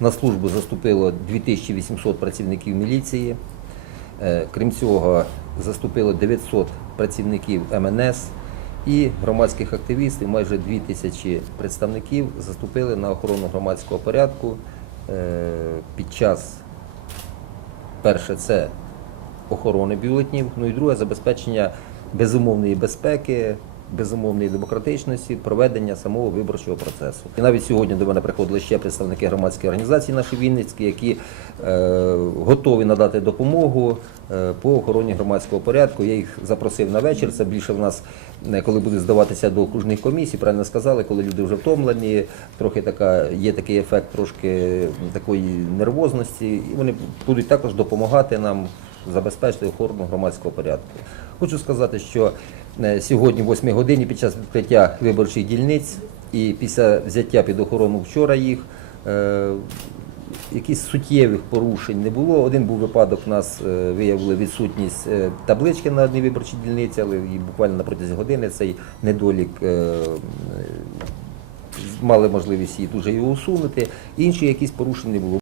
На службу заступило 2800 працівників міліції. Е, Крім цього, заступило 900 працівників МНС і громадських активістів, майже 2000 представників заступили на охорону громадського порядку е, під час перше це охорони бюлетнів, ну і друге забезпечення безумовної безпеки, безумовної демократичності, проведення самого виборчого процесу. І навіть сьогодні до мене приходили ще представники громадської організації наші Вінницькі, які е, готові надати допомогу е, по охороні громадського порядку. Я їх запросив на вечір. Це більше в нас, е, коли будуть здаватися до окружних комісій, правильно сказали, коли люди вже втомлені, трохи така є такий ефект трошки такої нервозності, і вони будуть також допомагати нам забезпечити охорону громадського порядку. Хочу сказати, що сьогодні, в 8 годині, під час відкриття виборчих дільниць і після взяття під охорону вчора їх. е, Якихось суттєвих порушень не було. Один був випадок, у нас е, виявили відсутність е, таблички на одній виборчій дільниці, але буквально на протязі години цей недолік е, е, мали можливість її дуже його усунути. Інші якісь порушень не було.